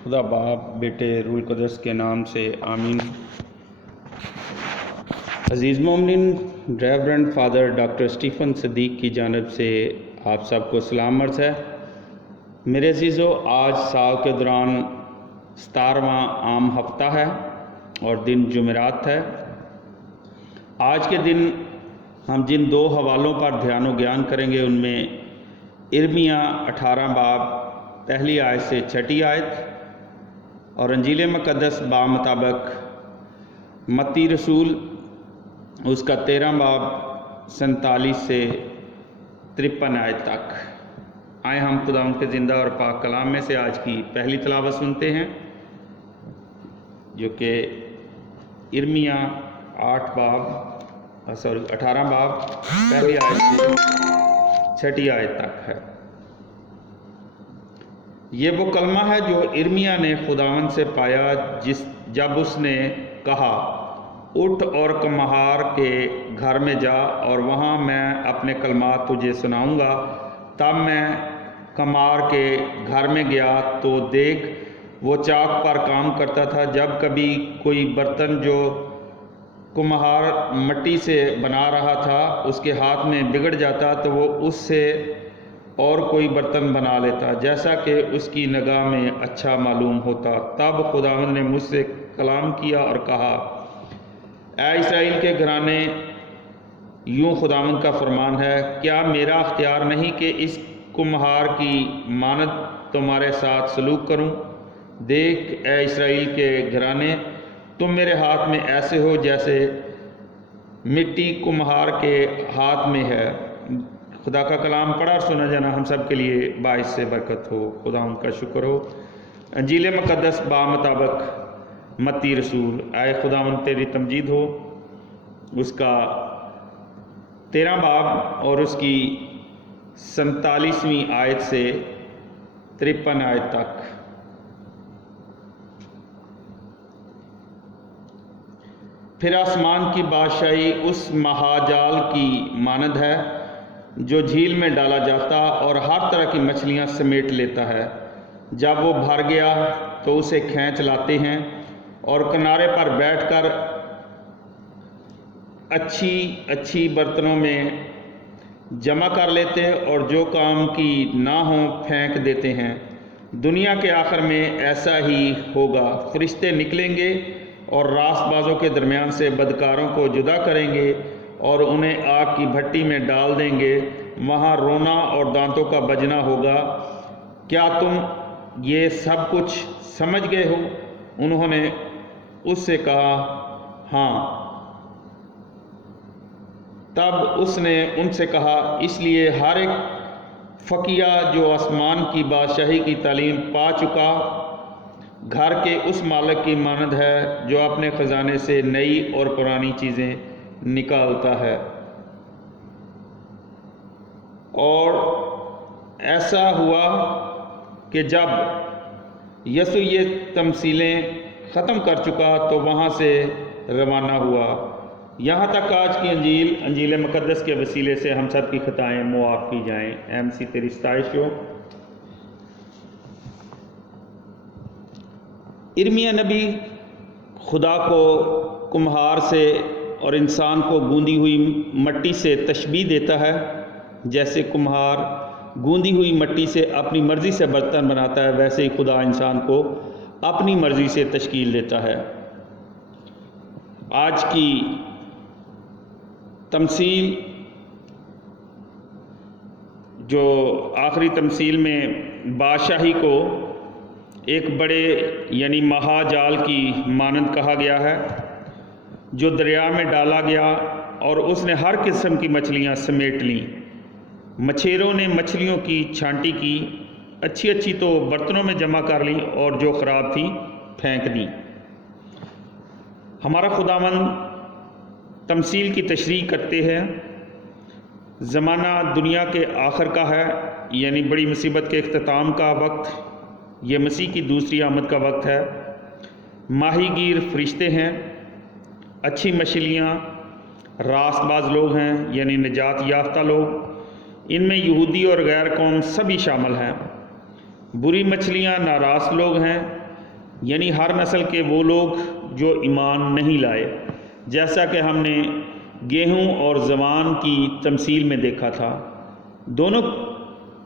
खुदा बाप बेटे रूल कुदस के नाम से आमीन। अज़ीज़ मोमिन, reverend father doctor Stephen Sadiq की जानिब से आप सबको सलाम अर्ज़ है। मेरे अज़ीज़ों, आज साल के दौरान 17वां आम हफ्ता है और दिन जुमेरात है। आज के दिन हम जिन दो हवालों पर ध्यान व ज्ञान करेंगे उनमें इर्मिया 18 बाब पहली आयत से 6 आयत और अंजील मुक़द्दस बामुताबिक मत्ती रसूल उसका 13 बाब 47 से 53 आयत तक। आए हम खुदावंद के ज़िंदा और पाक कलाम में से आज की पहली तिलावत सुनते हैं, जो कि इर्मिया 18 बाब पहली आयत से 6 आयत तक है। ये वो कलमा है जो इर्मिया ने खुदावंद से पाया जब उसने कहा, उठ और कमहार के घर में जा और वहाँ मैं अपने कलमात तुझे सुनाऊंगा। तब मैं कमार के घर में गया तो देख, वो चाक पर काम करता था। जब कभी कोई बर्तन जो कुम्हार मिट्टी से बना रहा था उसके हाथ में बिगड़ जाता तो वो उससे और कोई बर्तन बना लेता, जैसा कि उसकी निगाह में अच्छा मालूम होता। तब खुदावंद ने मुझसे कलाम किया और कहा, ऐ इसराइल के घराने, यूँ खुदावंद का फरमान है, क्या मेरा अख्तियार नहीं कि इस कुम्हार की मानद तुम्हारे साथ सलूक करूं? देख ऐ इसराइल के घराने, तुम मेरे हाथ में ऐसे हो जैसे मिट्टी कुम्हार के हाथ में है। खुदा का कलाम पढ़ा और सुना जाना हम सब के लिए बाइस से बरकत हो। खुदा उनका शुक्र हो। अंजील मुक़द्दस बामुताबिक मत्ती रसूल, आए खुदावंद तेरी तमजीद हो, उसका 13 बाब और उसकी 47वीं आयत से 53 आयत तक। फिर आसमान की बादशाही उस महाजाल की मानद है जो झील में डाला जाता और हर तरह की मछलियां समेट लेता है। जब वो भर गया तो उसे खींच लाते हैं और किनारे पर बैठकर अच्छी बर्तनों में जमा कर लेते हैं और जो काम की ना हो फेंक देते हैं। दुनिया के आखिर में ऐसा ही होगा। फरिश्ते निकलेंगे और रास्तबाजों के दरमियान से बदकारों को जुदा करेंगे और उन्हें आग की भट्टी में डाल देंगे। वहाँ रोना और दांतों का बजना होगा। क्या तुम ये सब कुछ समझ गए हो? उन्होंने उससे कहा, हाँ। तब उसने उनसे कहा, इसलिए हर एक फ़कीया जो आसमान की बादशाही की तालीम पा चुका घर के उस मालिक की मानद है जो अपने ख़जाने से नई और पुरानी चीज़ें निकालता है। और ऐसा हुआ कि जब यसु ये तमसीलें ख़त्म कर चुका तो वहाँ से रवाना हुआ। यहाँ तक आज की अंजील मुक़द्दस के वसीले से हम सब की ख़ताएँ मुआफ़ की जाएँ। MC तेरी सताइश हो। इर्मिया नबी खुदा को कुम्हार से और इंसान को गूंदी हुई मिट्टी से तशबीह देता है। जैसे कुम्हार गूंदी हुई मिट्टी से अपनी मर्ज़ी से बर्तन बनाता है, वैसे ही खुदा इंसान को अपनी मर्ज़ी से तश्कील देता है। आज की तमसील, जो आखिरी तमसील में बादशाही को एक बड़े यानी महाजाल की मानंद कहा गया है जो दरिया में डाला गया और उसने हर किस्म की मछलियां समेट लीं। मछेरों ने मछलियों की छांटी की, अच्छी तो बर्तनों में जमा कर ली और जो ख़राब थी फेंक दी। हमारा खुदावंद तमसील की तशरीह करते हैं। ज़माना दुनिया के आखिर का है, यानी बड़ी मुसीबत के इख्तिताम का वक्त, ये मसीह की दूसरी आमद का वक्त है। माहीगीर फरिश्ते हैं, अच्छी मछलियाँ, रास्तबाज लोग हैं यानी निजात याफ्ता लोग, इनमें यहूदी और गैर कौम सभी शामिल हैं। बुरी मछलियाँ नाराज़ लोग हैं, یعنی ہر نسل کے وہ لوگ جو ایمان نہیں لائے، جیسا کہ ہم نے گیہوں اور زوان کی تمثیل میں دیکھا تھا۔ دونوں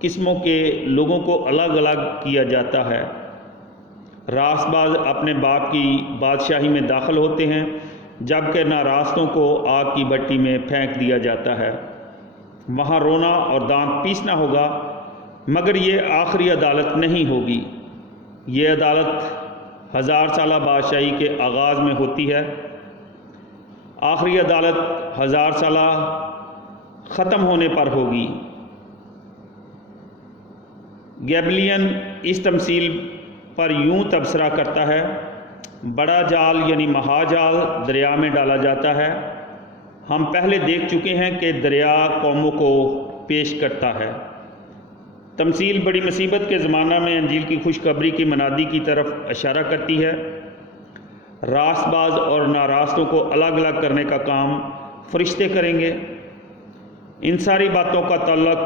قسموں کے لوگوں کو الگ الگ کیا جاتا ہے۔ راست باز اپنے باپ کی بادشاہی میں داخل ہوتے ہیں، جبکہ ناراستوں کو آگ کی بھٹی میں پھینک دیا جاتا ہے۔ وہاں رونا اور دانت پیسنا ہوگا، مگر یہ آخری عدالت نہیں ہوگی۔ یہ عدالت 1000 سالہ بادشاہی کے آغاز میں ہوتی ہے۔ آخری عدالت 1000 سالہ ختم ہونے پر ہوگی۔ گیبلین اس تمثیل پر یوں تبصرہ کرتا ہے: بڑا جال یعنی مہا جال دریا میں ڈالا جاتا ہے۔ ہم پہلے دیکھ چکے ہیں کہ دریا قوموں کو پیش کرتا ہے۔ تمثیل بڑی مصیبت کے زمانہ میں انجیل کی خوشخبری کی منادی کی طرف اشارہ کرتی ہے۔ راست باز اور ناراستوں کو الگ الگ کرنے کا کام فرشتے کریں گے۔ ان ساری باتوں کا تعلق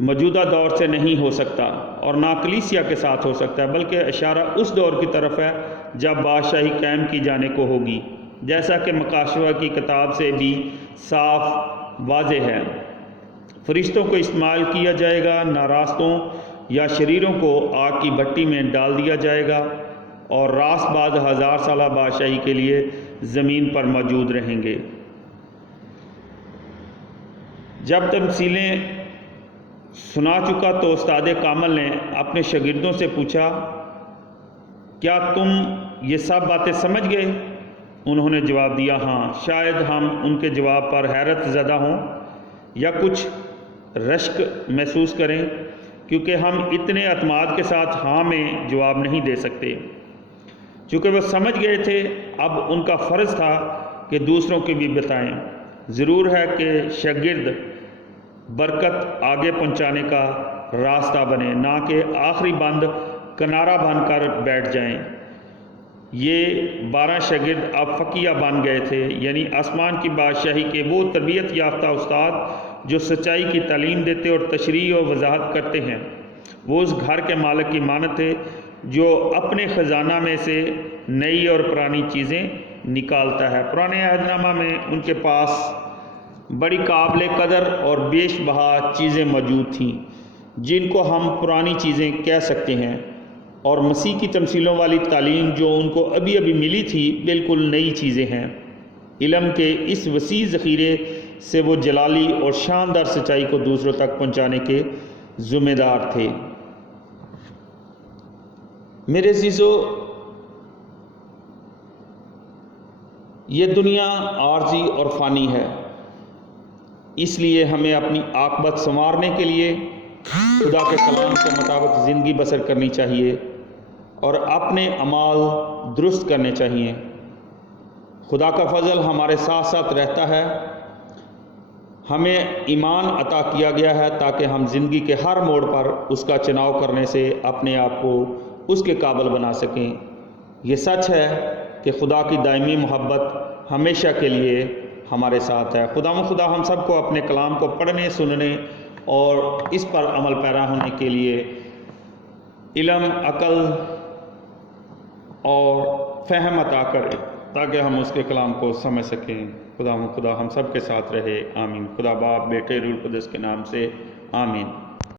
موجودہ دور سے نہیں ہو سکتا اور نہ کلیسیا کے ساتھ ہو سکتا ہے، بلکہ اشارہ اس دور کی طرف ہے جب بادشاہی قائم کی جانے کو ہوگی، جیسا کہ مکاشوہ کی کتاب سے بھی صاف واضح ہے۔ فرشتوں کو استعمال کیا جائے گا، ناراستوں یا شریروں کو آگ کی بھٹی میں ڈال دیا جائے گا، اور راست باز 1000 سالہ بادشاہی کے لیے زمین پر موجود رہیں گے۔ جب تمثیلیں سنا چکا تو استاد کامل نے اپنے شاگردوں سے پوچھا: کیا تم یہ سب باتیں سمجھ گئے؟ انہوں نے جواب دیا: ہاں۔ شاید ہم ان کے جواب پر حیرت زدہ ہوں یا کچھ رشک محسوس کریں، کیونکہ ہم اتنے اعتماد کے ساتھ ہاں میں جواب نہیں دے سکتے۔ چونکہ وہ سمجھ گئے تھے، اب ان کا فرض تھا کہ دوسروں کو بھی بتائیں۔ ضرور ہے کہ شاگرد برکت آگے پہنچانے کا راستہ بنے، نہ کہ آخری بند کنارہ بن کر بیٹھ جائیں۔ یہ 12 شاگرد اب فقیہ بن گئے تھے، یعنی آسمان کی بادشاہی کے وہ تربیت یافتہ استاد جو سچائی کی تعلیم دیتے اور تشریح و وضاحت کرتے ہیں۔ وہ اس گھر کے مالک کی مانند تھے جو اپنے خزانہ میں سے نئی اور پرانی چیزیں نکالتا ہے۔ پرانے عہد نامہ میں ان کے پاس بڑی قابل قدر اور بیش بہا چیزیں موجود تھیں، جن کو ہم پرانی چیزیں کہہ سکتے ہیں، اور مسیح کی تمثیلوں والی تعلیم جو ان کو ابھی ابھی ملی تھی بالکل نئی چیزیں ہیں۔ علم کے اس وسیع ذخیرے سے وہ جلالی اور شاندار سچائی کو دوسروں تک پہنچانے کے ذمہ دار تھے۔ میرے عزیزو، یہ دنیا عارضی اور فانی ہے، اس لیے ہمیں اپنی عاقبت سنوارنے کے لیے خدا کے کلام کے مطابق زندگی بسر کرنی چاہیے اور اپنے اعمال درست کرنے چاہیے۔ خدا کا فضل ہمارے ساتھ ساتھ رہتا ہے۔ ہمیں ایمان عطا کیا گیا ہے تاکہ ہم زندگی کے ہر موڑ پر اس کا چناؤ کرنے سے اپنے آپ کو اس کے قابل بنا سکیں۔ یہ سچ ہے کہ خدا کی دائمی محبت ہمیشہ کے لیے ہمارے ساتھ ہے۔ خدا ہم سب کو اپنے کلام کو پڑھنے، سننے اور اس پر عمل پیرا ہونے کے لیے علم، عقل اور فہم عطا کرے تاکہ ہم اس کے کلام کو سمجھ سکیں۔ خدا ہم سب کے ساتھ رہے، آمین۔ خدا باپ، بیٹے، روح القدس کے نام سے آمین۔